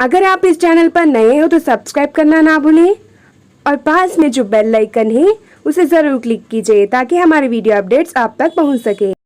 अगर आप इस चैनल पर नए हो तो सब्सक्राइब करना ना भूलें और पास में जो बेल आइकन है उसे ज़रूर क्लिक कीजिए ताकि हमारे वीडियो अपडेट्स आप तक पहुंच सके।